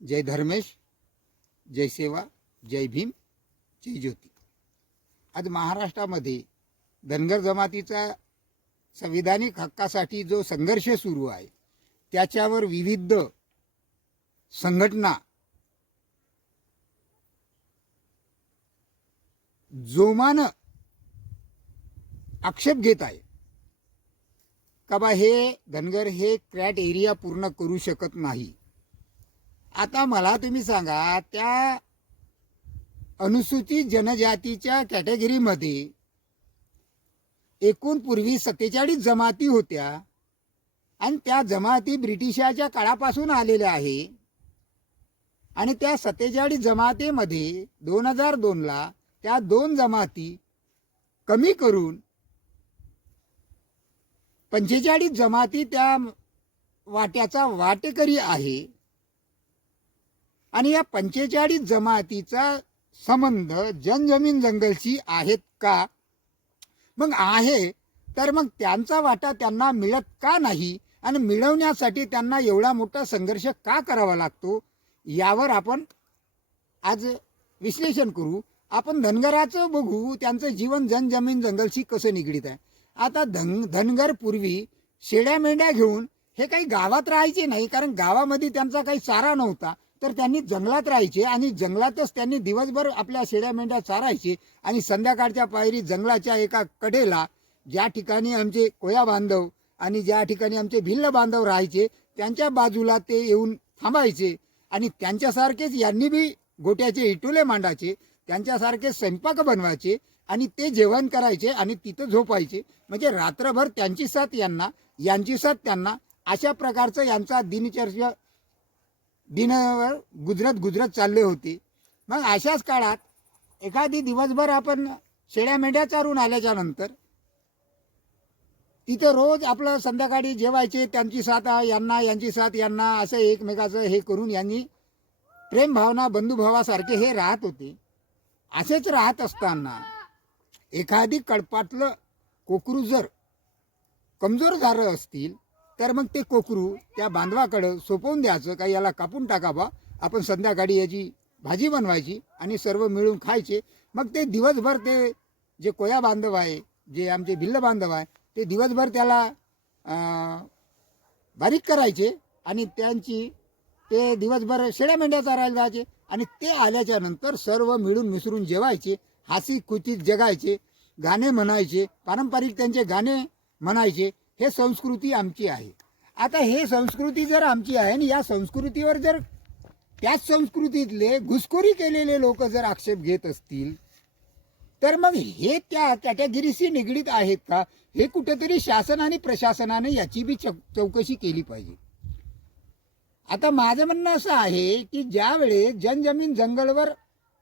जय धर्मेश, जय सेवा, जय भीम, जय ज्योती. आज महाराष्ट्रामध्ये धनगर जमातीचा संविधानिक हक्कासाठी जो संघर्ष सुरू आहे त्याच्यावर विविध संघटना जोमानं आक्षेप घेत आहे का बा हे धनगर हे क्रॅट एरिया पूर्ण करू शकत नाही. आता मला तुम्ही सांगा, त्या अनुसूचित जनजातीच्या कॅटेगरीमध्ये एकूण पूर्वी 47 जमाती होत्या आणि त्या जमाती ब्रिटिशाच्या काळापासून आलेल्या आहे आणि त्या 47 जमातीमध्ये 2002ला त्या 2 जमाती कमी करून 45 जमाती त्या वाट्याचा वाटेकरी आहे आणि या 45 जमातीचा संबंध जनजमीन जंगलशी आहेत का? मग आहे तर मग त्यांचा वाटा त्यांना मिळत का नाही आणि मिळवण्यासाठी त्यांना एवढा मोठा संघर्ष का करावा लागतो, यावर आपण आज विश्लेषण करू. आपण धनगराचं बघू, त्यांचं जीवन जनजमीन जंगलशी कसं निगडीत आहे. आता धनगर पूर्वी शेळ्या मेंढ्या घेऊन हे काही गावात राहायचे नाही, कारण गावामध्ये त्यांचा काही चारा नव्हता, तर त्यांनी जंगलात राहायचे आणि जंगलातच त्यांनी दिवसभर आपल्या शेळ्या मेंढ्या चारायचे आणि संध्याकाळच्या पायरी जंगलाच्या एका कडेला ज्या ठिकाणी आमचे कोया बांधव आणि ज्या ठिकाणी आमचे भिल्ल बांधव राहायचे त्यांच्या बाजूला ते येऊन थांबायचे आणि त्यांच्यासारखेच यांनी बी गोट्याचे इटोले मांडायचे, त्यांच्यासारखे स्वयंपाक बनवायचे आणि ते जेवण करायचे आणि तिथं झोपायचे. म्हणजे रात्रभर त्यांची साथ यांना, यांची साथ त्यांना, अशा प्रकारचं यांचा दिनावर गुजरत चालले होते. मग अशाच काळात एखादी दिवसभर आपण शेळ्या मेंढ्या चारून आल्याच्या नंतर तिथे रोज आपलं संध्याकाळी जेवायचे, त्यांची साथ यांना, यांची साथ यांना, असं एकमेकाचं हे करून यांनी प्रेम भावना बंधुभावासारखे हे राहत होते. असेच राहत असताना एखादी कळपातलं कोकरू जर कमजोर झालं असतील तर मग ते कोकरू त्या बांधवाकडं सोपवून द्यायचं, काही याला कापून टाकावा, आपण संध्याकाळी याची भाजी बनवायची आणि सर्व मिळून खायचे. मग ते दिवसभर ते जे कोया बांधव आहे, जे आमचे भिल्ल बांधव आहे, ते दिवसभर त्याला बारीक करायचे आणि त्यांची ते दिवसभर शेळ्या मेंढ्या चारायला जायचे आणि ते आल्याच्या नंतर सर्व मिळून मिसळून जेवायचे, हासी खुशीत जगायचे, गाणे म्हणायचे, पारंपरिक त्यांचे गाणे म्हणायचे. हे संस्कृती आमची आहे. आता हे संस्कृती जर आमची आहे आणि या संस्कृतीवर जर त्याच संस्कृतीतले घुसखोरी केलेले लोक जर आक्षेप घेत असतील तर मग हे त्या कॅटेगरीशी निगडीत आहेत का, हे कुठेतरी शासन आणि प्रशासनाने याची बी चौकशी केली पाहिजे. आता माझं म्हणणं असं आहे की ज्या वेळेस जनजमीन जंगलवर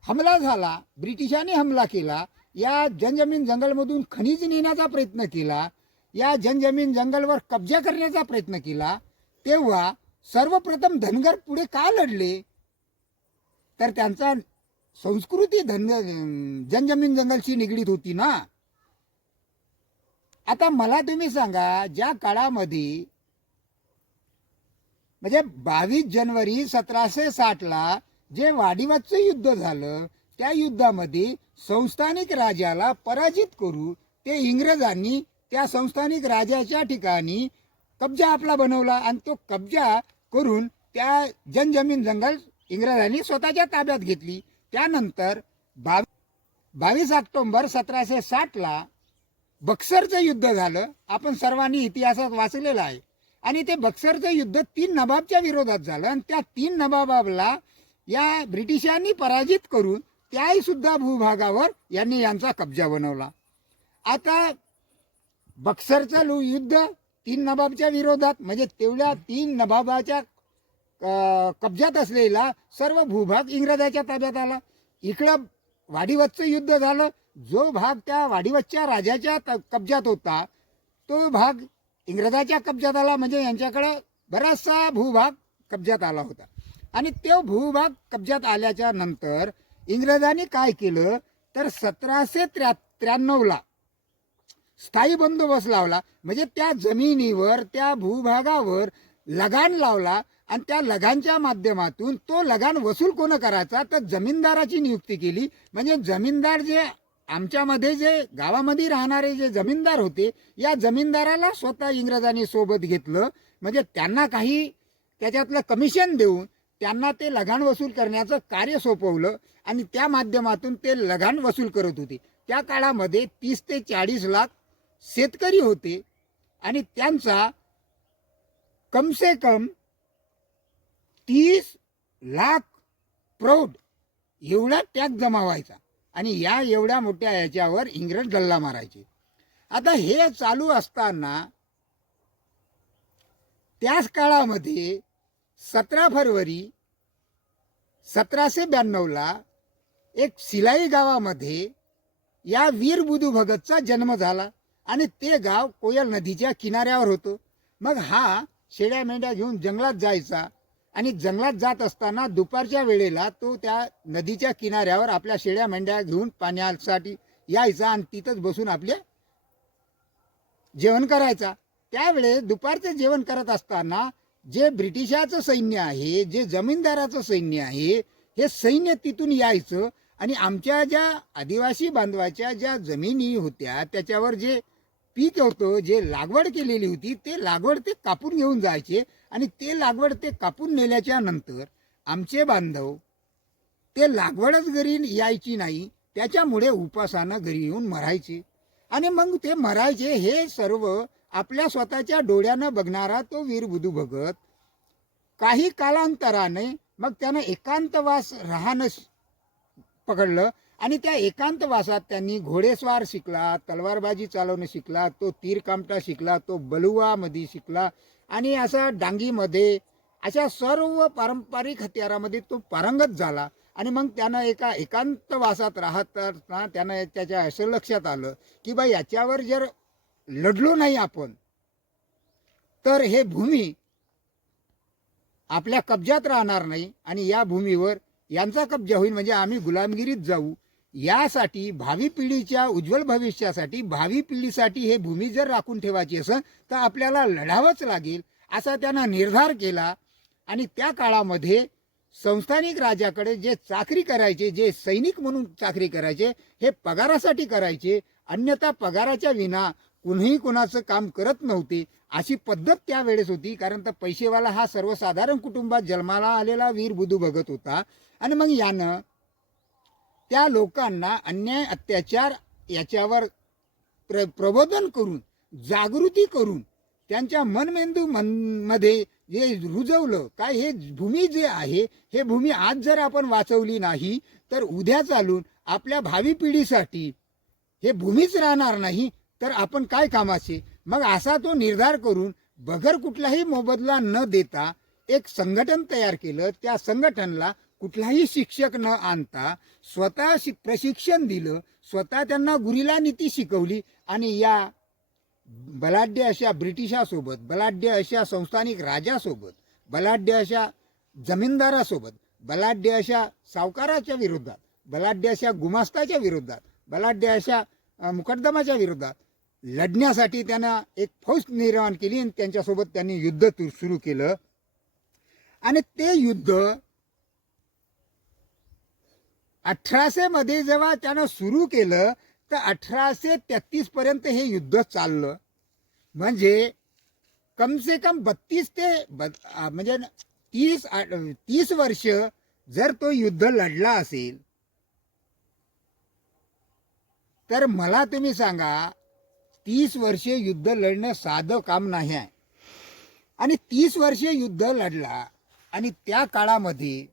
हमला झाला, ब्रिटिशांनी हमला केला, या जनजमीन जंगलमधून खनिज नेण्याचा प्रयत्न केला, या जनजमीन जंगलवर कब्जा करण्याचा प्रयत्न केला, तेव्हा सर्वप्रथम धनगर पुढे का लढले, तर त्यांचा संस्कृती जनजमीन जंगलशी निगडीत होती ना. आता मला तुम्ही सांगा, ज्या काळामध्ये म्हणजे 22 जानेवारी 1760ला जे वाडीवरचं युद्ध झालं, त्या युद्धामध्ये संस्थानिक राजाला पराजित करून ते इंग्रजांनी त्या संस्थानिक राजाच्या ठिकाणी कब्जा आपला बनवला आणि तो कब्जा करून त्या जनजमीन जंगल इंग्रजांनी स्वतःच्या ताब्यात घेतली. त्यानंतर 22 ऑक्टोबर 1760ला बक्सरचं युद्ध झालं. आपण सर्वांनी इतिहासात वाचलेलं आहे. आणि ते बक्सरचं युद्ध 3 नवाबच्या विरोधात झालं आणि त्या 3 नवाबाला या ब्रिटिशांनी पराजित करून त्याही सुद्धा भूभागावर यांनी यांचा कब्जा बनवला. आता बक्सरचं युद्ध 3 नवाबच्या विरोधात, म्हणजे तेवढ्या 3 नवाबाच्या कब्जात असलेला सर्व भूभाग इंग्रजाच्या ताब्यात आला. इकडं वाडीवरचं युद्ध झालं, जो भाग त्या वाडीवरच्या राजाच्या कब्जात होता तो भाग इंग्रजाच्या कब्जात आला, म्हणजे यांच्याकडं बराचसा भूभाग कब्जात आला होता. आणि तो भूभाग कब्जात आल्याच्या नंतर इंग्रजांनी काय केलं, तर 1793ला स्थायी बंदोबस्त लावला. म्हणजे त्या जमिनीवर, त्या भूभागावर लगान लावला आणि त्या लगानच्या माध्यमातून तो लगान वसूल कोण करायचा, तर जमीनदाराची नियुक्ती केली. म्हणजे जमीनदार जे आमच्यामध्ये जे गावामध्ये राहणारे जे जमीनदार होते, या जमीनदाराला स्वतः इंग्रजांनी सोबत घेतलं. म्हणजे त्यांना काही त्याच्यातलं कमिशन देऊन त्यांना ते लगान वसूल करण्याचं कार्य सोपवलं आणि त्या माध्यमातून ते लगान वसूल करत होते. त्या काळामध्ये 30 ते 40 लाख शेतकरी होते आणि त्यांचा कम से कम 30 लाख प्रौढ एवढा टॅक्स जमा व्हायचा आणि या एवढ्या मोठ्या याच्यावर इंग्रज डल्ला मारायचे. आता हे चालू असताना त्याच काळामध्ये 17 फरवरी 1792ला एक सिलाई गावामध्ये या वीर बुधू भगतचा जन्म झाला आणि ते गाव कोयल नदीच्या किनाऱ्यावर होतं. मग हा शेळ्या मेंढ्या घेऊन जंगलात जायचा आणि जंगलात जात असताना दुपारच्या वेळेला तो त्या नदीच्या किनाऱ्यावर आपल्या शेळ्या मेंढ्या घेऊन पाण्यासाठी यायचा आणि तिथंच बसून आपले जेवण करायचा. त्यावेळेस दुपारचं जेवण करत असताना जे ब्रिटिशाचं सैन्य आहे, जे जमीनदाराचं सैन्य आहे, हे सैन्य तिथून यायचं आणि आमच्या ज्या आदिवासी बांधवाच्या ज्या जमिनी होत्या त्याच्यावर जे पीक होतं, जे लागवड केलेली होती, ते लागवड ते कापून घेऊन जायचे आणि ते लागवड ते कापून नेल्याच्या नंतर आमचे बांधव ते लागवडच घरी यायची नाही, त्याच्यामुळे उपासानं घरी येऊन मरायचे. आणि मग ते मरायचे हे सर्व आपल्या स्वतःच्या डोळ्यानं बघणारा तो वीर बुधू भगत काही कालांतराने मग त्यानं एकांतवास राहणं पकडलं आणि त्या एकांतवासात त्यांनी घोडेस्वार शिकला, तलवारबाजी चालवणं शिकला, तो तीरकामटा शिकला, तो बलुवामध्ये शिकला आणि असा डांगीमध्ये अशा सर्व पारंपरिक हत्यारामध्ये तो पारंगत झाला. आणि मग त्यानं एका एकांतवासात राहताना त्यानं त्याच्या असं लक्षात आलं की बा याच्यावर जर लढलो नाही आपण तर हे भूमी आपल्या कब्जात राहणार नाही आणि या भूमीवर यांचा कब्जा होईल, म्हणजे आम्ही गुलामगिरीत जाऊ. यासाठी भावी पिढीच्या उज्ज्वल भविष्यासाठी, भावी पिढीसाठी हे भूमी जर राखून ठेवायची असेल तर आपल्याला लढावंच लागेल असा त्यानं निर्धार केला. आणि त्या काळामध्ये संस्थानिक राजाकडे जे चाकरी करायचे, जे सैनिक म्हणून चाकरी करायचे, हे पगारासाठी करायचे, अन्यथा पगाराच्या विना कुणीही कोणाचं काम करत नव्हते. अशी पद्धत त्यावेळेस होती. कारण तर पैसेवाला हा सर्वसाधारण कुटुंबात जन्माला आलेला वीर बुधू भगत होता. आणि मग यानं त्या लोकांना अन्याय अत्याचार याच्यावर प्रबोधन करून, जागृती करून त्यांच्या मनमेंदू मध्ये जे रुजवलं काय, हे भूमी जे आहे, हे भूमी आज जर आपण वाचवली नाही तर उद्या चालून आपल्या भावी पिढीसाठी हे भूमीच राहणार नाही तर आपण काय कामाचे. मग असा तो निर्धार करून बगर कुठलाही मोबदला न देता एक संघटन तयार केलं. त्या संघटनला कुठलाही शिक्षक न आणता स्वतः प्रशिक्षण दिलं, स्वतः त्यांना गुरिल्ला नीती शिकवली आणि या बलाढ्य अशा ब्रिटिशासोबत, बलाढ्य अशा संस्थानिक राजासोबत, बलाढ्य अशा जमीनदारासोबत, बलाढ्य अशा सावकाराच्या विरोधात, बलाढ्य अशा गुमास्ताच्या विरोधात, बलाढ्य अशा मुकद्दमाच्या विरोधात लढण्यासाठी त्यांना एक फौज निर्माण केली आणि त्यांच्यासोबत त्यांनी युद्ध सुरू केलं. आणि ते युद्ध 1800 मध्ये जेव्हा त्यानं सुरू केलं तर 1833 पर्यंत हे युद्ध चाललं. म्हणजे कम से कम 32 ते म्हणजे 30 वर्ष जर तो युद्ध लढला असेल तर मला तुम्ही सांगा 30 वर्षे युद्ध लढणं साधं काम नाही आहे. आणि 30 वर्षे युद्ध लढला आणि त्या काळामध्ये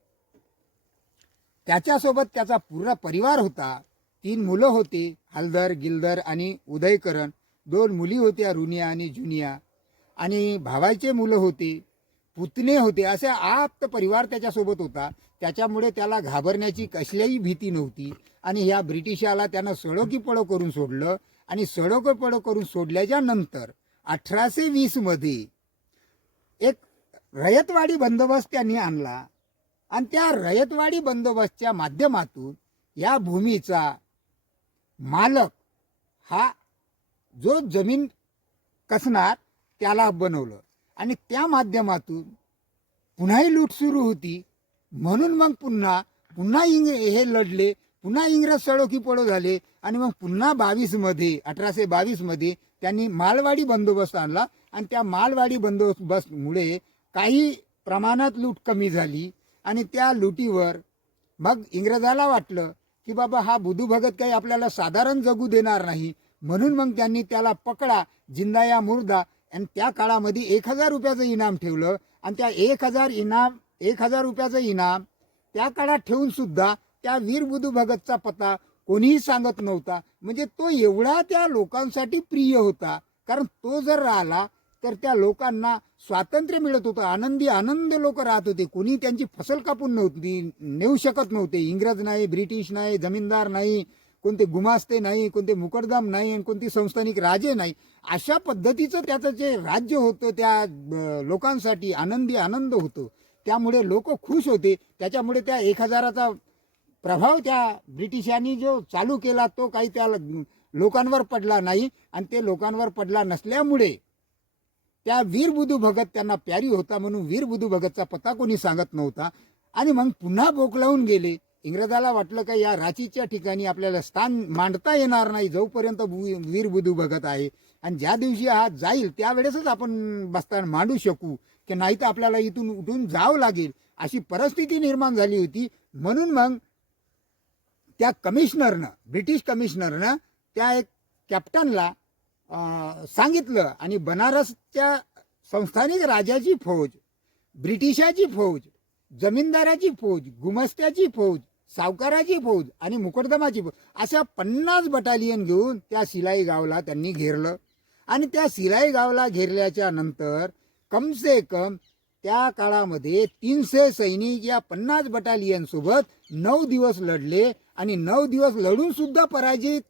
त्याच्यासोबत त्याचा पूर्ण परिवार होता. 3 मुलं होते, हलदर, गिलदर आणि उदयकरण. 2 मुली होत्या, रुनिया आणि जुनिया. आणि भावाचे मुलं होते, पुतणे होते. असे आप्त परिवार त्याच्यासोबत होता. त्याच्यामुळे त्याला घाबरण्याची कसल्याही भीती नव्हती. आणि ह्या ब्रिटिशाला त्यानं सडो की पळो करून सोडलं. आणि सडो की पळो करून सोडल्याच्या नंतर 1820 मध्ये एक रयतवाडी बंदोबस्त त्यांनी आणला. आणि त्या रयतवाडी बंदोबस्तच्या माध्यमातून या भूमीचा मालक हा जो जमीन कसणार त्याला बनवलं. आणि त्या माध्यमातून पुन्हाही लूट सुरू होती. म्हणून मग पुन्हा पुन्हा हे लढले, पुन्हा इंग्रज सळो की पळो झाले आणि मग पुन्हा 1822 मध्ये त्यांनी मालवाडी बंदोबस्त आणला आणि त्या मालवाडी बंदोबस्तमुळे काही प्रमाणात लूट कमी झाली आणि त्या लुटीवर मग इंग्रजाला वाटलं की बाबा हा बुधू भगत काही आपल्याला साधारण जगू देणार नाही, म्हणून मग त्यांनी त्याला पकडा जिंदा या मुर्दा आणि त्या काळामध्ये 1000 रुपयाचं इनाम ठेवलं आणि त्या 1000 रुपयाचं इनाम त्या काळात ठेवून सुद्धा त्या वीर बुधू भगतचा पत्ता कोणीही सांगत नव्हता. म्हणजे तो एवढा त्या लोकांसाठी प्रिय होता, कारण तो जर राहिला तर त्या लोकांना स्वातंत्र्य मिळत होतं, आनंद लोक राहत होते. कोणी त्यांची फसल कापून नेऊ शकत नव्हते. इंग्रज नाही, ब्रिटिश नाही, जमीनदार नाही, कोणते गुमास्ते नाही, कोणते मुकरदाम नाही आणि कोणती संस्थानिक राजे नाही. अशा पद्धतीचं त्याचं जे राज्य होतं त्या लोकांसाठी आनंद होतो. त्यामुळे लोक खुश होते. त्याच्यामुळे त्या 1000चा प्रभाव त्या ब्रिटिशांनी जो चालू केला तो काही त्या लोकांवर पडला नाही आणि ते लोकांवर पडला नसल्यामुळे त्या वीर बुधू भगत त्यांना प्यारी होता, म्हणून वीर बुधू भगतचा पत्ता कोणी सांगत नव्हता. आणि मग पुन्हा बोकलावून गेले. इंग्रजाला वाटलं का या रांचीच्या ठिकाणी आपल्याला स्थान मांडता येणार नाही जोपर्यंत वीर बुधू भगत आहे, आणि ज्या दिवशी हा जाईल त्यावेळेसच आपण बस्तान मांडू शकू, की नाही तर आपल्याला इथून उठून जावं लागेल, अशी परिस्थिती निर्माण झाली होती. म्हणून मग त्या कमिशनरनं, ब्रिटिश कमिशनरनं त्या एक कॅप्टनला सांगितलं आणि बनारसच्या संस्थानिक राजाची फौज, ब्रिटिशाची फौज, जमीनदाराची फौज, गुमस्त्याची फौज, सावकाराची फौज आणि मुकदमाची फौज अशा 50 बटालियन घेऊन त्या सिलाई गावला त्यांनी घेरलं. आणि त्या सिलाई गावला घेरल्याच्या नंतर कमसे कम त्या काळामध्ये 300 सैनिक या 50 बटालियन सोबत 9 दिवस लढले आणि 9 दिवस लढून सुद्धा पराजित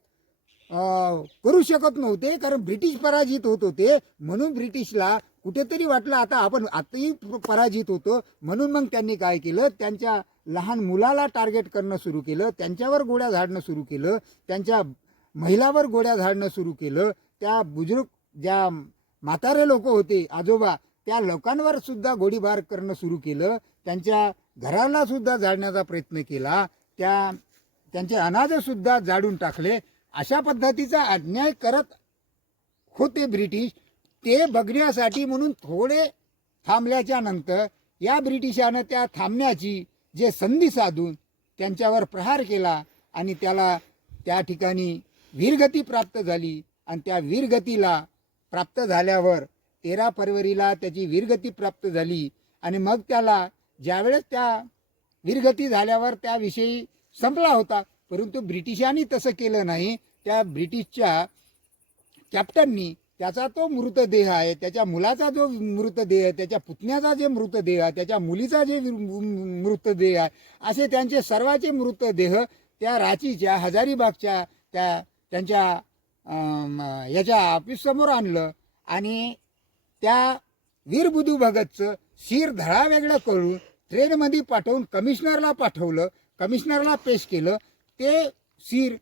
करू शकत नव्हते, कारण ब्रिटिश पराजित होत होते. म्हणून ब्रिटिशला कुठेतरी वाटलं आता आपण आताही पराजित होतो. म्हणून मग त्यांनी काय केलं, त्यांच्या लहान मुलाला टार्गेट करणं सुरू केलं, त्यांच्यावर गोळ्या झाडणं सुरू केलं, त्यांच्या महिलावर गोळ्या झाडणं सुरू केलं. त्या बुजुर्ग ज्या म्हातारे लोक होते, आजोबा, त्या लोकांवर सुद्धा गोळीबार करणं सुरू केलं. त्यांच्या घराला सुद्धा जाळण्याचा प्रयत्न केला. त्यांचे अनाज सुद्धा जाळून टाकले. अशा पद्धतीचा अन्याय करत होते ब्रिटिश. ते बघण्यासाठी म्हणून थोडे थांबल्याच्या नंतर या ब्रिटिशानं त्या थांबण्याची जे संधी साधून त्यांच्यावर प्रहार केला आणि त्याला त्या ठिकाणी वीरगती प्राप्त झाली. आणि त्या वीरगतीला प्राप्त झाल्यावर 13 फरवरीला त्याची वीरगती प्राप्त झाली. आणि मग त्याला ज्यावेळेस त्या वीरगती झाल्यावर त्याविषयी संपला होता. परंतु ब्रिटिशांनी तसं केलं नाही. त्या ब्रिटिशच्या कॅप्टननी त्याचा तो मृतदेह आहे, त्याच्या मुलाचा जो मृतदेह आहे, त्याच्या पुतण्याचा जे मृतदेह आहे, त्याच्या मुलीचा जे मृतदेह आहे, असे त्यांचे सर्वांचे मृतदेह त्या रांचीच्या हजारीबागच्या त्यांच्या याच्या ऑफिससमोर आणलं आणि त्या वीर बुधू भगतचं शिर धडा वेगळं करून ट्रेनमध्ये पाठवून कमिशनरला पाठवलं. कमिशनरला पेश केलं. ते शिर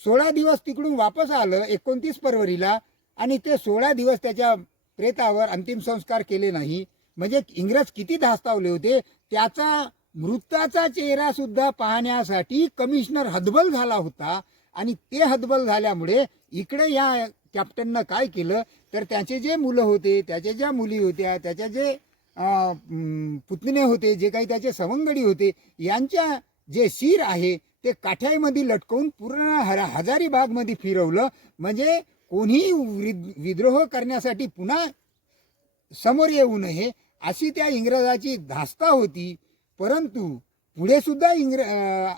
16 दिवस तिकडून वापस आलं 29 फरवरीला. आणि ते 16 दिवस त्याच्या प्रेतावर अंतिम संस्कार केले नाही. म्हणजे इंग्रज किती धास्तावले होते. त्याचा मृताचा चेहरा सुद्धा पाहण्यासाठी कमिशनर हतबल झाला होता. आणि ते हतबल झाल्यामुळे इकडे या कॅप्टननं काय केलं तर त्याचे जे मुलं होते, त्याच्या ज्या मुली होत्या, त्याच्या जे पुतणे होते, जे काही त्याचे सवंगडी होते, यांच्या जे शिर आहे ते काठ्यामध्ये लटकवून पूर्ण हजारीबागमध्ये फिरवलं. म्हणजे कोणीही विद्रोह करण्यासाठी पुन्हा समोर येऊ नये अशी त्या इंग्रजाची धास्ता होती. परंतु पुढे सुद्धा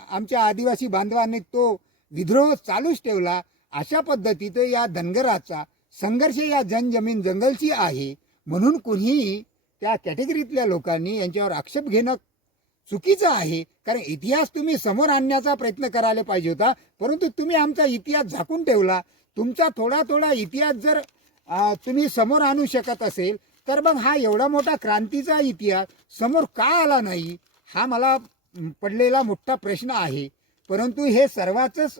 आमच्या आदिवासी बांधवांनी तो विद्रोह चालूच ठेवला. अशा पद्धतीचं या धनगराचा संघर्ष या जनजमीन जंगलची आहे. म्हणून कोणीही त्या कॅटेगरीतल्या लोकांनी यांच्यावर आक्षेप घेणं चुकीचं आहे. कारण इतिहास तुम्ही समोर आणण्याचा प्रयत्न करायला पाहिजे होता, परंतु तुम्ही आमचा इतिहास झाकून ठेवला. तुमचा थोडा इतिहास जर तुम्ही समोर आणू शकत असेल तर मग हा एवढा मोठा क्रांतीचा इतिहास समोर का आला नाही, हा मला पडलेला मोठा प्रश्न आहे. परंतु हे सर्वांचंच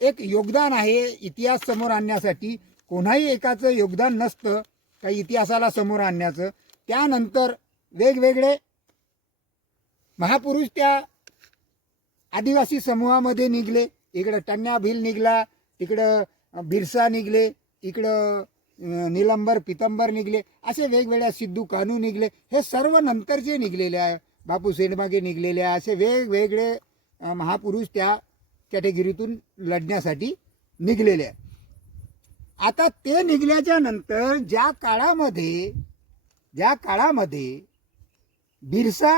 एक योगदान आहे इतिहास समोर आणण्यासाठी. कोणाही एकाचं योगदान नसतं काही इतिहासाला समोर आणण्याचं. त्यानंतर वेगवेगळे महापुरुष त्या आदिवासी समूहामध्ये निघले. इकडं टन्या भिल निघला, तिकडं बिरसा निघले, इकडं निलंबर पितंबर निघले, असे वेगवेगळ्या सिद्धू कानू निघले. हे सर्व नंतरचे निघलेले आहे. बापू सेंडमागे निघलेले आहे. असे वेगवेगळे महापुरुष त्या कॅटेगरीतून लढण्यासाठी निघलेले आहे. आता ते निघल्याच्या नंतर ज्या काळामध्ये बिरसा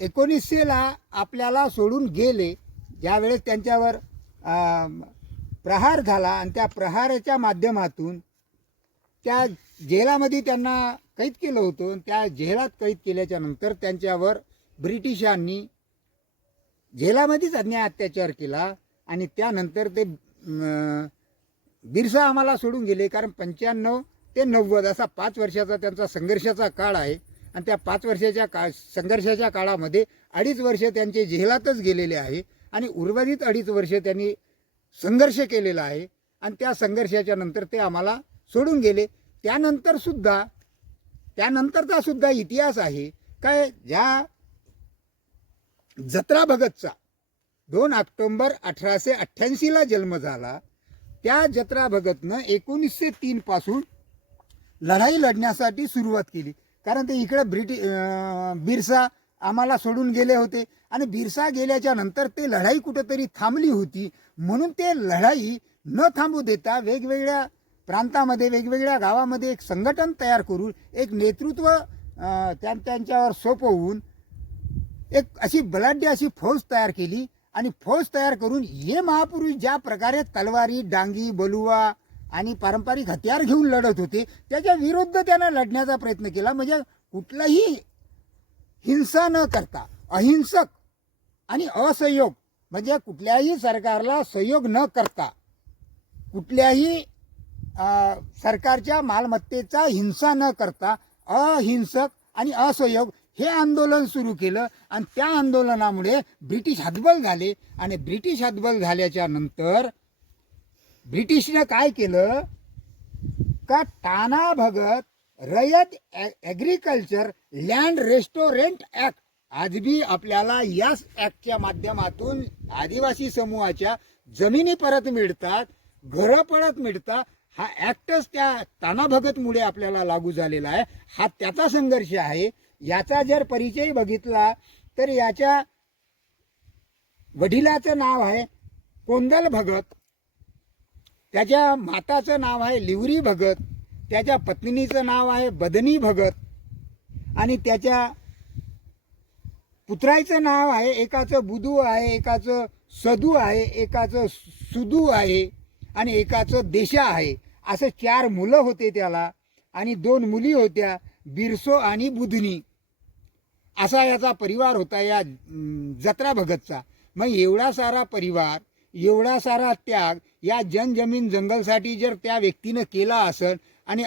1900ला आपल्याला सोडून गेले, ज्यावेळेस त्यांच्यावर प्रहार झाला आणि त्या प्रहाराच्या माध्यमातून त्या जेलामध्ये त्यांना कैद केलं होतं. त्या जेलात कैद केल्याच्या नंतर त्यांच्यावर ब्रिटिशांनी जेलामध्येच अन्याय अत्याचार केला आणि त्यानंतर ते बिरसा आम्हाला सोडून गेले. कारण 95 ते 90 असा 5 वर्षाचा त्यांचा संघर्षाचा काळ आहे आणि त्या 5 वर्षाच्या संघर्षाच्या काळामध्ये 2.5 वर्ष त्यांचे जेलातच गेलेले आहे आणि उर्वरित 2.5 वर्ष त्यांनी संघर्ष केलेला आहे आणि त्या संघर्षाच्या नंतर ते आम्हाला सोडून गेले. त्यानंतरचा सुद्धा इतिहास आहे. काय ज्या जत्रा भगतचा 2 ऑक्टोबर 1888ला जन्म झाला, त्या जत्रा भगतनं 1903 पासून लढाई लढण्यासाठी सुरुवात केली. कारण ते इकडे बिरसा आम्हाला सोडून गेले होते आणि बिरसा गेल्याच्या नंतर ते लढाई कुठंतरी थांबली होती. म्हणून ते लढाई न थांबू देता वेगवेगळ्या प्रांतामध्ये वेगवेगळ्या गावामध्ये एक संघटन तयार करून एक नेतृत्व त्यांच्यावर सोपवून एक अशी बलाढ्य अशी फौज तयार केली आणि फौज तयार करून हे महापुरुष ज्या प्रकारे तलवारी, डांगी, बलुवा आणि पारंपरिक हत्यार घेऊन लढत होते त्याच्या विरुद्ध त्यानं लढण्याचा प्रयत्न केला. म्हणजे कुठलाही हिंसा न करता अहिंसक आणि असहयोग, म्हणजे कुठल्याही सरकारला सहयोग न करता कुठल्याही सरकारच्या मालमत्तेचा हिंसा न करता अहिंसक आणि असहयोग हे आंदोलन सुरू केलं आणि त्या आंदोलनामुळे ब्रिटिश हतबल झाले. आणि ब्रिटिश हतबल झाल्याच्या नंतर ब्रिटिशने काय केलं का टाना भगत रयत ॲग्रिकल्चर लँड रेस्टोरेंट ॲक्ट, आज भी आपल्याला याच ॲक्टच्या माध्यमातून आदिवासी समूहाच्या जमिनी परत मिळतात, घरं परत मिळतात. हा ॲक्टच त्या ताना भगतमुळे आपल्याला लागू झालेला आहे. हा त्याचा संघर्ष आहे. याचा जर परिचय बघितला तर याच्या वडिलाचं नाव आहे कोंदल भगत, त्याच्या माताचं नाव आहे लिवरी भगत, त्याच्या पत्नीचं नाव आहे बदनी भगत आणि त्याच्या पुत्राचं नाव आहे, एकाचं बुधू आहे, एकाचं सदू आहे, एकाचं सुदू आहे आणि एकाचं देशा आहे. असं 4 मुलं होते त्याला आणि 2 मुली होत्या, बिरसो आणि बुधनी. असा याचा परिवार होता या जत्रा भगतचा. मग एवढा सारा परिवार, एवढा सारा त्याग या जनजमीन जंगलसाठी जर त्या व्यक्तीनं केला असेल आणि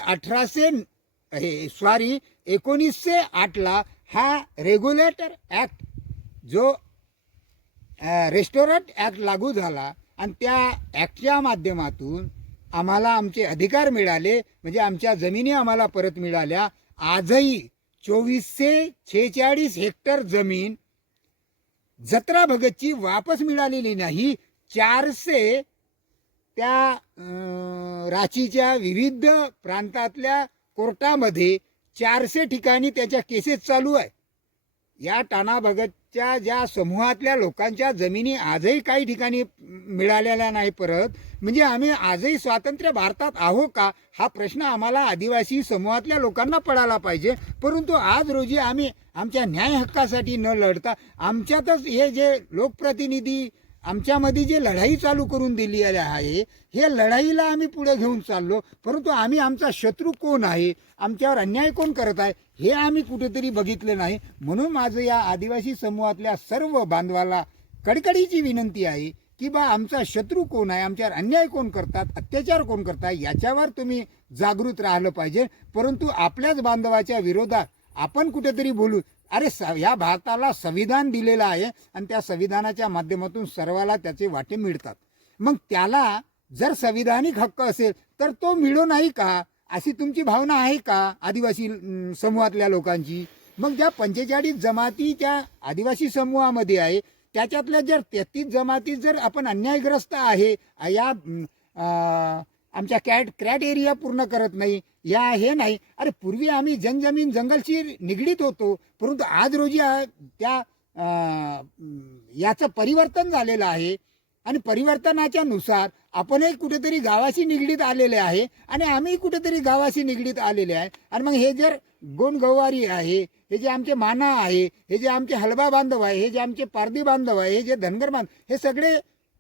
1908ला हा रेग्युलेटर ॲक्ट जो रेस्टोरंट ॲक्ट लागू झाला आणि त्या ॲक्टच्या माध्यमातून आम्हाला आमचे अधिकार मिळाले, म्हणजे आमच्या जमिनी आम्हाला परत मिळाल्या. आजही 2446 हेक्टर जमीन जत्रा भगतची वापस मिळालेली नाही. 400 त्या रांचीच्या विविध प्रांतातल्या कोर्टामध्ये 400 ठिकाणी त्याच्या केसेस चालू आहे. या टाना भगतच्या ज्या समूहातल्या लोकांच्या जमिनी आजही काही ठिकाणी मिळालेल्या नाही परत. म्हणजे आम्ही आजही स्वातंत्र्य भारतात आहो का, हा प्रश्न आम्हाला आदिवासी समूहातल्या लोकांना पडायला पाहिजे. परंतु आज रोजी आम्ही आमच्या न्याय हक्कासाठी न लढता आमच्यातच हे जे लोकप्रतिनिधी आमच्यामध्ये जे लढाई चालू करून दिली आहे, हे लढाईला आम्ही पुढे घेऊन चाललो. परंतु आम्ही आमचा शत्रू कोण आहे, आमच्यावर अन्याय कोण करत आहे, हे आम्ही कुठेतरी बघितलं नाही. म्हणून माझं या आदिवासी समूहातल्या सर्व बांधवाला कडकडीची विनंती आहे की बा आमचा शत्रू कोण आहे, आमच्यावर अन्याय कोण करतात, अत्याचार कोण करतात, याच्यावर तुम्ही जागृत राहिलं पाहिजे. परंतु आपल्याच बांधवाच्या विरोधात आपण कुठेतरी बोलू. अरे या भारताला संविधान दिलेलं आहे आणि त्या संविधानाच्या माध्यमातून सर्वाला त्याचे वाटे मिळतात. मग त्याला जर संविधानिक हक्क असेल तर तो मिळो नाही का. अशी तुमची भावना आहे का आदिवासी समूहातल्या लोकांची? मग ज्या 45 जमाती त्या आदिवासी समूहामध्ये आहे त्याच्यातल्या जर 33 जमाती जर आपण अन्यायग्रस्त आहे या आमच्या क्रॅट एरिया पूर्ण करत नाही या हे नाही, अरे पूर्वी आम्ही जनजमीन जंगलशी निगडीत होतो, परंतु आज रोजी त्या याचं परिवर्तन झालेलं आहे आणि परिवर्तनाच्या नुसार आपणही कुठेतरी गावाशी निगडीत आलेले आहे आणि आम्ही कुठेतरी गावाशी निगडीत आलेले आहे. आणि मग हे जर गोंडगवारी आहे, हे जे आमचे माना आहे, हे जे आमचे हलबा बांधव आहे, हे जे आमचे पारधी बांधव आहे, हे जे धनगर बांधव, हे सगळे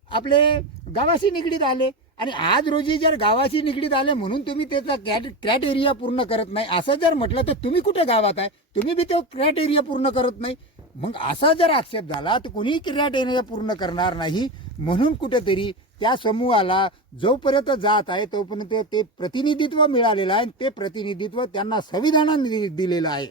आपले गावाशी निगडीत आले आणि आज रोजी जर गावाशी निगडीत आले म्हणून तुम्ही त्याचा क्रॅट एरिया पूर्ण करत नाही असं जर म्हटलं तर तुम्ही कुठे गावात आहे? तुम्ही बी तो क्रॅट एरिया पूर्ण करत नाही. मग असा जर आक्षेप झाला तर कोणीही क्रॅट एरिया पूर्ण करणार नाही. म्हणून कुठेतरी त्या समूहाला जोपर्यंत जात आहे तोपर्यंत ते प्रतिनिधित्व मिळालेलं आहे. ते प्रतिनिधित्व त्यांना संविधानाने दिलेलं आहे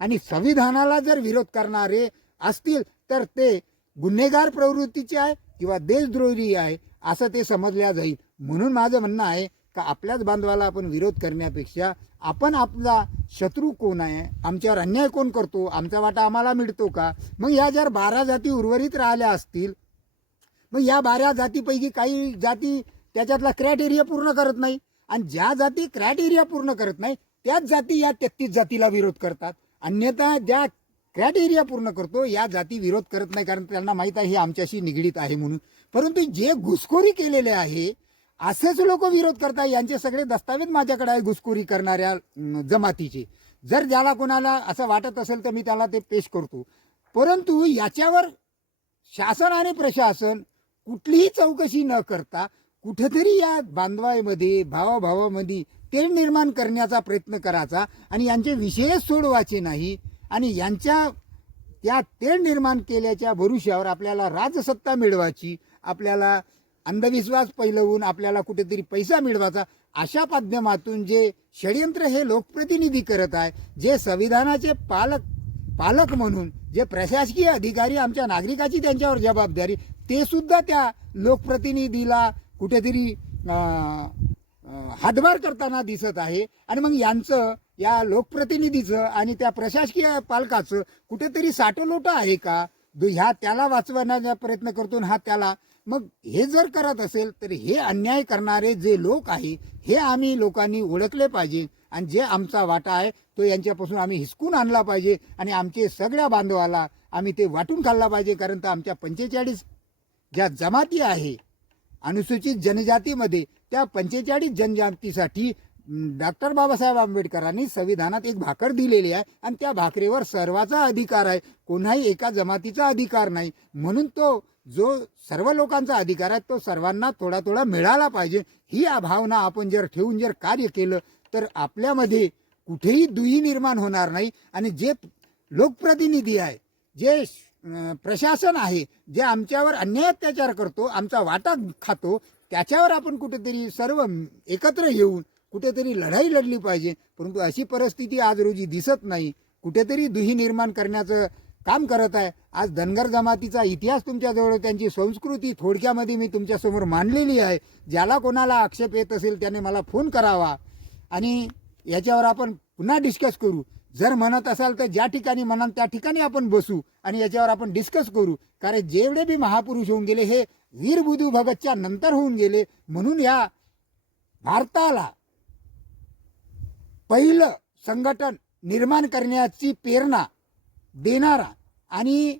आणि संविधानाला जर विरोध करणारे असतील तर ते गुन्हेगार प्रवृत्तीचे आहे किंवा देशद्रोही आहे असं ते समजल्या जाईल. म्हणून माझं म्हणणं आहे का आपल्याच बांधवाला आपण विरोध करण्यापेक्षा आपण आपला शत्रू कोण आहे, आमच्यावर अन्याय कोण करतो, आमचा वाटा आम्हाला मिळतो का? मग या जर 12 जाती उर्वरित राहिल्या असतील, मग या 12 जातीपैकी काही जाती त्याच्यातला क्रॅट एरिया पूर्ण करत नाही आणि ज्या जाती क्रॅट एरिया पूर्ण करत नाही त्याच जाती या 33 जातीला विरोध करतात. अन्यथा ज्या क्रॅट एरिया पूर्ण करतो या जाती विरोध करत नाही, कारण त्यांना माहीत आहे हे आमच्याशी निगडीत आहे म्हणून. परंतु जे घुसखोरी केलेले आहे असेच लोक विरोध करतात. यांचे सगळे दस्तावेज माझ्याकडे आहे घुसखोरी करणाऱ्या जमातीचे. जर ज्याला कोणाला असं वाटत असेल तर मी त्याला ते पेश करतो. परंतु याच्यावर शासन आणि प्रशासन कुठलीही चौकशी न करता कुठेतरी या बांधवामध्ये भावाभावामध्ये तेढ निर्माण करण्याचा प्रयत्न करायचा आणि यांचे विषय सोडवायचे नाही आणि यांच्या त्या तेढ निर्माण केल्याच्या भरोश्यावर आपल्याला राजसत्ता मिळवायची, आपल्याला अंधविश्वास पैलवून आपल्याला कुठेतरी पैसा मिळवायचा, अशा माध्यमातून जे षडयंत्र हे लोकप्रतिनिधी करत आहे, जे संविधानाचे पालक म्हणून जे प्रशासकीय अधिकारी आमच्या नागरिकाची त्यांच्यावर जबाबदारी, ते सुद्धा त्या लोकप्रतिनिधीला कुठेतरी हातभार करताना दिसत आहे. आणि मग यांचं या लोकप्रतिनिधीचं आणि त्या प्रशासकीय पालकाचं कुठेतरी साठोलोटं आहे का? ह्या त्याला वाचवण्याचा प्रयत्न करतो हा त्याला. मग हे जर करत असेल तर हे अन्याय करणारे जे लोक आहे हे आम्ही लोकांनी ओळखले पाहिजे आणि जे आमचा वाटा आहे तो यांच्यापासून आम्ही हिसकून आणला पाहिजे आणि आमचे सगळ्या बांधवाला आम्ही ते वाटून खाल्ला पाहिजे. कारण तर आमच्या 45 ज्या जमाती आहे अनुसूचित जनजातीमध्ये त्या 45 जनजातीसाठी डॉक्टर बाबासाहेब आंबेडकरांनी संविधानात एक भाकर दिलेली आहे आणि त्या भाकरीवर सर्वांचा अधिकार आहे, कोणाही एका जमातीचा अधिकार नाही. म्हणून तो जो सर्व लोकांचा अधिकार आहे तो सर्वांना थोडा थोडा मिळाला पाहिजे. ही भावना आपण जर ठेवून जर कार्य केलं तर आपल्यामध्ये कुठेही दुही निर्माण होणार नाही आणि जे लोकप्रतिनिधी आहे, जे प्रशासन आहे, जे आमच्यावर अन्याय अत्याचार करतो, आमचा वाटा खातो, त्याच्यावर आपण कुठेतरी सर्व एकत्र येऊन कुठेतरी लढाई लढली पाहिजे. परंतु अशी परिस्थिती आज रोजी दिसत नाही. कुठेतरी दुही निर्माण करण्याचं काम करत आहे. आज धनगर जमातीचा इतिहास तुमच्याजवळ, त्यांची संस्कृती थोडक्यामध्ये मी तुमच्यासमोर मांडलेली आहे. ज्याला कोणाला आक्षेप येत असेल त्याने मला फोन करावा आणि याच्यावर आपण पुन्हा डिस्कस करू. जर म्हणत असाल तर ज्या ठिकाणी म्हणाल त्या ठिकाणी आपण बसू आणि याच्यावर आपण डिस्कस करू. कारण जेवढे बी महापुरुष होऊन गेले हे वीर बुधू भगतच्या नंतर होऊन गेले. म्हणून या भारताला पहिलं संघटन निर्माण करण्याची प्रेरणा देणारा आणि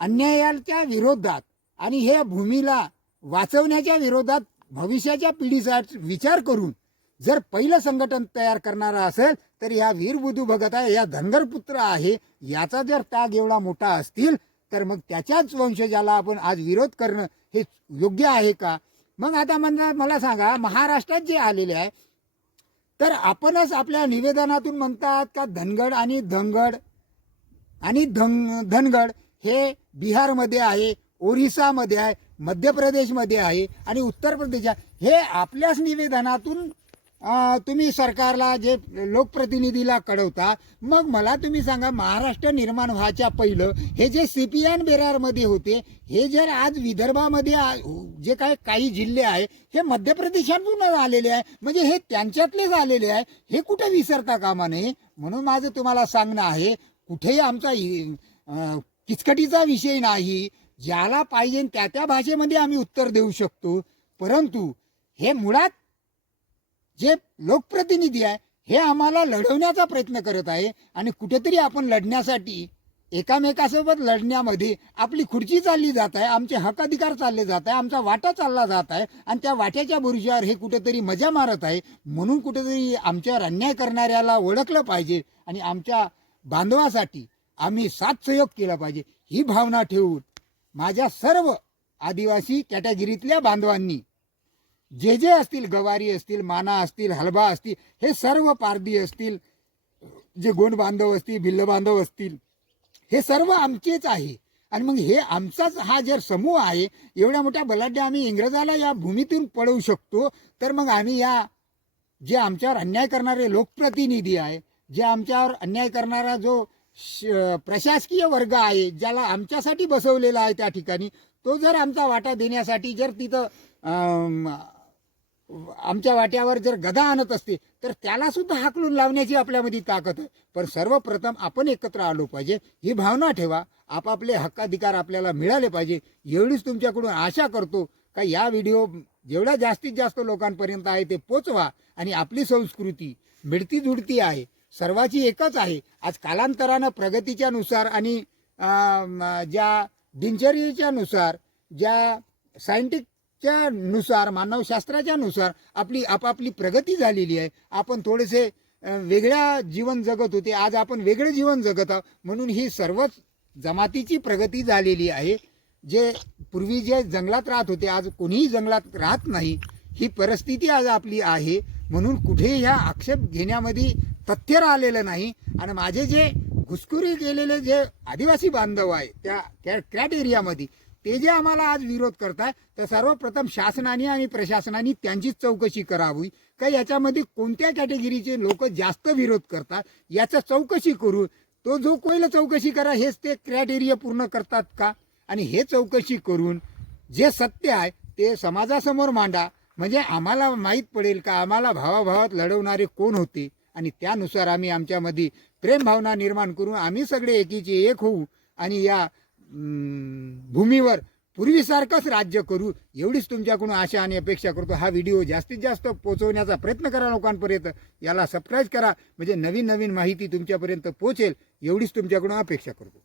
अन्यायाच्या विरोधात आणि हे भूमीला वाचवण्याच्या विरोधात भविष्याच्या पिढीसाठी विचार करून जर पहिलं संघटन तयार करणारा असेल तर या वीर बुधू भगत आहे, या धनगर पुत्र आहे, याचा जर त्याग एवढा मोठा असतील तर मग त्याच्याच वंशजाला आपण आज विरोध करणं हे योग्य आहे का? मग आता मला सांगा, महाराष्ट्रात जे आलेले आहे तर आपणच आपल्या निवेदनातून म्हणतात का धनगड आणि धनगड हे बिहारमध्ये आहे, ओरिसामध्ये आहे, मध्य प्रदेशमध्ये आहे आणि उत्तर प्रदेश आहे. हे आपल्याच निवेदनातून तुम्ही सरकारला जे लोकप्रतिनिधीला कळवता, मग मला तुम्ही सांगा, महाराष्ट्र निर्माण व्हायच्या पहिलं हे जे सीपीएन बेरारमध्ये होते, हे जर आज विदर्भामध्ये जे काय काही जिल्हे आहे हे मध्य प्रदेशातून आलेले आहे, म्हणजे हे त्यांच्यातलेच आलेले आहे, हे कुठे विसरता कामा नये. म्हणून माझं तुम्हाला सांगणं आहे, कुठेही आमचा किचकटीचा विषय नाही. ज्याला पाहिजे त्या त्या भाषेमध्ये आम्ही उत्तर देऊ शकतो, परंतु हे मुळात जे लोकप्रतिनिधी आहे हे आम्हाला लढवण्याचा प्रयत्न करत आहे. आणि कुठेतरी आपण लढण्यासाठी एकामेकासोबत लढण्यामध्ये आपली खुर्ची चालली जात आहे, आमचे हक्क अधिकार चालले जात आहे, आमचा वाटा चालला जात आहे, आणि त्या वाट्याच्या बुरशीवर हे कुठेतरी मजा मारत आहे. म्हणून कुठेतरी आमच्यावर अन्याय करणाऱ्याला ओळखलं पाहिजे आणि आमच्या बांधवासाठी आम्ही साथ सहयोग केला पाहिजे. ही भावना ठेवून माझ्या सर्व आदिवासी कॅटेगरीतल्या बांधवांनी, जे जे असतील, गवारी असतील, माना असतील, हलबा असतील, हे सर्व पारधी असतील, जे गोंड बांधव असतील, भिल्ल बांधव असतील, हे सर्व आमचेच आहे. आणि मग हे आमचाच हा जर समूह आहे, एवढ्या मोठ्या बलाढ्य आम्ही इंग्रजाला या भूमीतून पळवू शकतो, तर मग आम्ही या जे आमच्यावर अन्याय करणारे लोकप्रतिनिधी आहे, जे आमच्यावर अन्याय करणारा जो प्रशासकीय वर्ग आहे, ज्याला आमच्यासाठी बसवलेला आहे त्या ठिकाणी, तो जर आमचा वाटा देण्यासाठी जर तिथं आमच्या वाट्यावर जर गदा आणत असते, तर त्याला सुद्धा हाकलून लावण्याची आपल्यामध्ये ताकद आहे. पण सर्वप्रथम आपण एकत्र आलो पाहिजे, ही भावना ठेवा. आपापले हक्काधिकार आपल्याला मिळाले पाहिजे, एवढीच तुमच्याकडून आशा करतो. का या व्हिडिओ जेवढा जास्तीत जास्त लोकांपर्यंत आहे ते पोचवा. आणि आपली संस्कृती मिळती जुळती आहे, सर्वाची एकच आहे. आज कालांतरानं प्रगतीच्या नुसार आणि ज्या दिनचर्येच्या नुसार, ज्या सायंटिफिकच्या नुसार, मानवशास्त्राच्या नुसार आपली आपापली प्रगती झालेली आहे. आपण थोडेसे वेगळ्या जीवन जगत होते, आज आपण वेगळे जीवन जगत आहोत. म्हणून ही सर्वच जमातीची प्रगती झालेली आहे. जे पूर्वी जे जंगलात राहत होते, आज कोणीही जंगलात राहत नाही, ही परिस्थिती आज आपली आहे. म्हणून कुठेही ह्या आक्षेप घेण्यामध्ये तथ्य राहिलेलं नाही. आणि माझे जे घुसखोरी केलेले जे आदिवासी बांधव आहे त्या कॅट एरियामध्ये, ते जे आम्हाला आज विरोध करताय, तर सर्वप्रथम शासनाने आणि प्रशासनाने त्यांचीच चौकशी करावी. का याच्यामध्ये कोणत्या कॅटेगरीचे लोक जास्त विरोध करतात, याचं चौकशी करू. तो जो कोईल चौकशी करा, हेच ते क्रायटेरिया पूर्ण करतात का? आणि हे चौकशी करून जे सत्य आहे ते समाजासमोर मांडा, म्हणजे आम्हाला माहीत पडेल का आम्हाला भावाभावात लढवणारे कोण होते. आणि त्यानुसार आम्ही आमच्यामध्ये प्रेम भावना निर्माण करून आम्ही सगळे एकीचे एक होऊ आणि या भूमीवर पूर्वीसारखंच राज्य करू. एवढीच तुमच्याकडून आशा आणि अपेक्षा करतो. हा व्हिडिओ जास्तीत जास्त पोहोचवण्याचा प्रयत्न करा लोकांपर्यंत. याला सबस्क्राईब करा, म्हणजे नवीन नवीन माहिती तुमच्यापर्यंत पोहोचेल. एवढीच तुमच्याकडून अपेक्षा करतो.